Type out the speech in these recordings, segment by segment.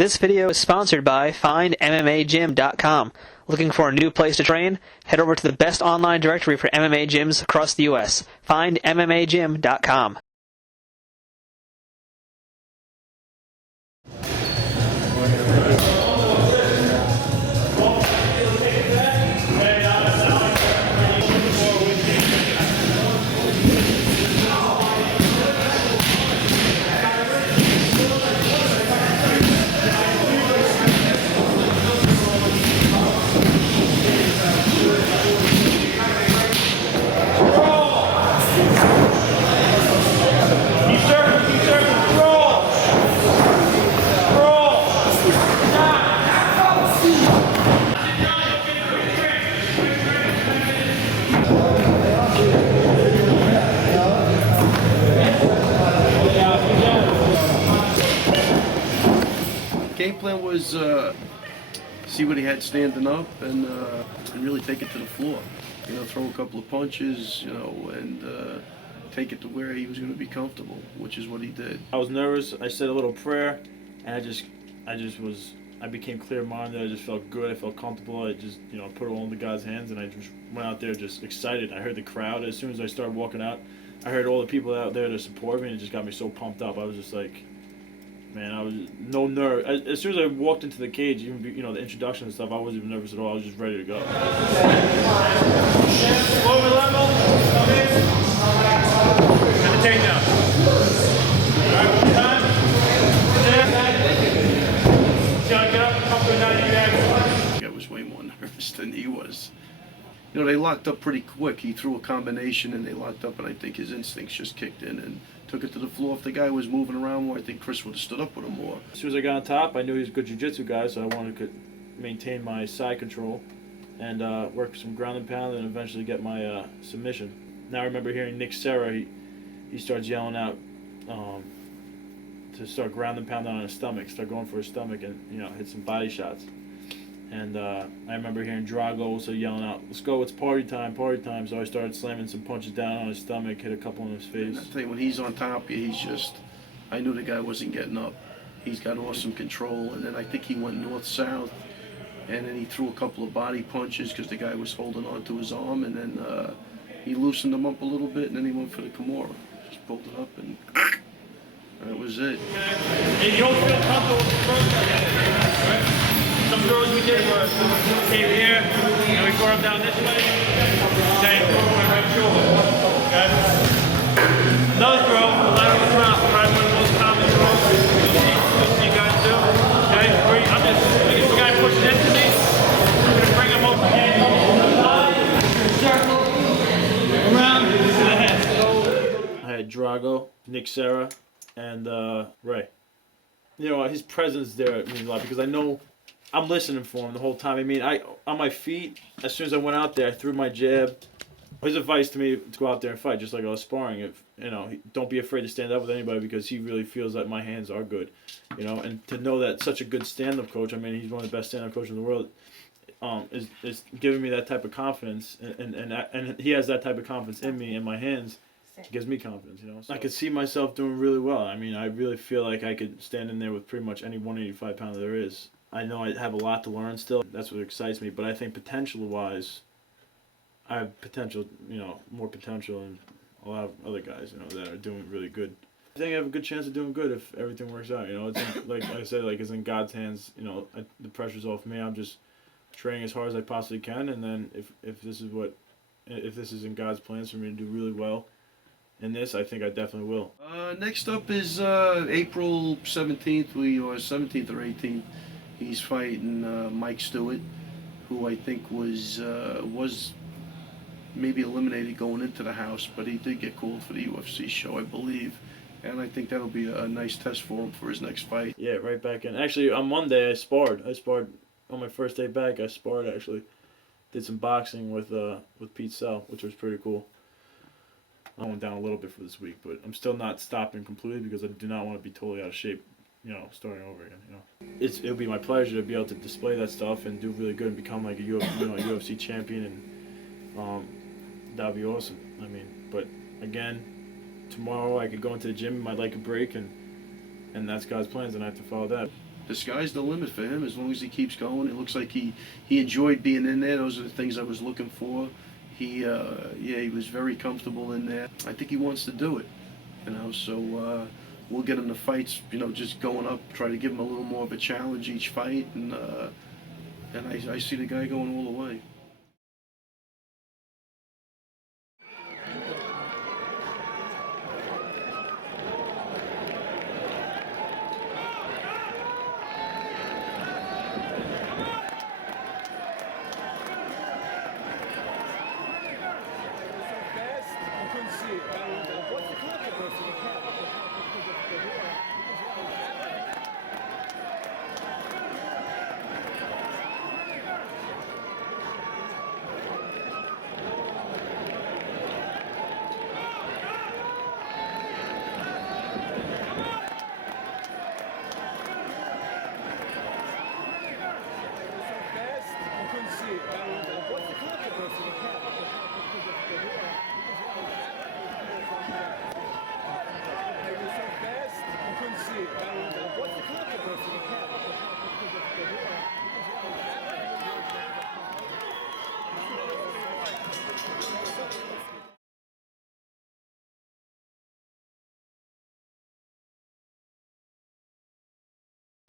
This video is sponsored by FindMMAGym.com. Looking for a new place to train? Head over to the best online directory for MMA gyms across the U.S. FindMMAGym.com. Game plan was see what he had standing up and really take it to the floor. You know, throw a couple of punches, you know, and take it to where he was going to be comfortable, which is what he did. I was nervous. I said a little prayer, and I became clear-minded. I just felt good. I felt comfortable. I just, you know, put it all in the guy's hands, and I just went out there just excited. I heard the crowd. As soon as I started walking out, I heard all the people out there to support me, and it just got me so pumped up. I was just like, man, I was no nerve. As soon as I walked into the cage, even, you know, the introduction and stuff, I wasn't even nervous at all. I was just ready to go. Lower level, come in, and the takedown. All right, one time. Get up and come to 90 bags. I was way more nervous than he was. You know, they locked up pretty quick. He threw a combination and they locked up, and I think his instincts just kicked in and took it to the floor. If the guy was moving around more, I think Chris would have stood up with him more. As soon as I got on top, I knew he was a good jiu-jitsu guy, so I wanted to maintain my side control and work some ground and pound and eventually get my submission. Now I remember hearing Nick Serra, he starts yelling out to start ground and pound on his stomach, start going for his stomach and, you know, hit some body shots. And I remember hearing Drago also yelling out, "Let's go, it's party time, party time." So I started slamming some punches down on his stomach, hit a couple in his face. And I tell you, when he's on top of you, he's just, I knew the guy wasn't getting up. He's got awesome control, and then I think he went north-south, and then he threw a couple of body punches because the guy was holding on to his arm, and then he loosened him up a little bit, and then he went for the Kimura. Just pulled it up, and that was it. And you don't feel comfortable with the first one, right? Some throws we did were came here, and we brought him down this way, then my right shoulder. Okay? Another throw, the lateral drop, probably one of the most common throws you'll see guys do. Okay? I'm just, if the guy pushes into me, I'm going to bring him over here. Circle, around, to the head. I had Drago, Nick Serra, and Ray. You know, his presence there means a lot because I know I'm listening for him the whole time. I mean, on my feet, as soon as I went out there, I threw my jab. His advice to me to go out there and fight, just like I was sparring. If you know, don't be afraid to stand up with anybody because he really feels that my hands are good. You know, and to know that such a good stand-up coach, I mean, he's one of the best stand-up coaches in the world, is giving me that type of confidence, and he has that type of confidence in me and my hands. It gives me confidence, you know. So I could see myself doing really well. I mean, I really feel like I could stand in there with pretty much any 185 pounder there is. I know I have a lot to learn still. That's what excites me. But I think potential-wise, I have potential, you know, more potential than a lot of other guys, you know, that are doing really good. I think I have a good chance of doing good if everything works out. You know, it's in, like I said, like it's in God's hands. You know, the pressure's off me. I'm just training as hard as I possibly can, and then if this is in God's plans for me to do really well in this, I think I definitely will. Next up is April 17th, or 17th or 18th. He's fighting Mike Stewart, who I think was maybe eliminated going into the house, but he did get called for the UFC show, I believe. And I think that'll be a nice test for him for his next fight. Yeah, right back in. Actually, on Monday I sparred. On my first day back. I sparred actually. Did some boxing with Pete Sell, which was pretty cool. I went down a little bit for this week, but I'm still not stopping completely because I do not want to be totally out of shape, you know, starting over again, you know. It'll be my pleasure to be able to display that stuff and do really good and become like a UFC champion, and that'd be awesome. I mean, but again, tomorrow I could go into the gym, might like a break, and that's God's plans, and I have to follow that. the sky's the limit for him as long as he keeps going. It looks like he enjoyed being in there. Those are the things I was looking for. He was very comfortable in there. I think he wants to do it, so we'll get him the fights, just going up, try to give him a little more of a challenge each fight, and I see the guy going all the way.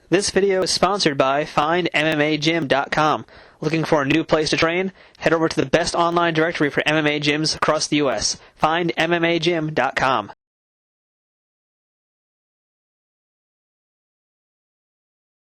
This video is sponsored by FindMMAGym.com. Looking for a new place to train? Head over to the best online directory for MMA gyms across the U.S. FindMMAGym.com.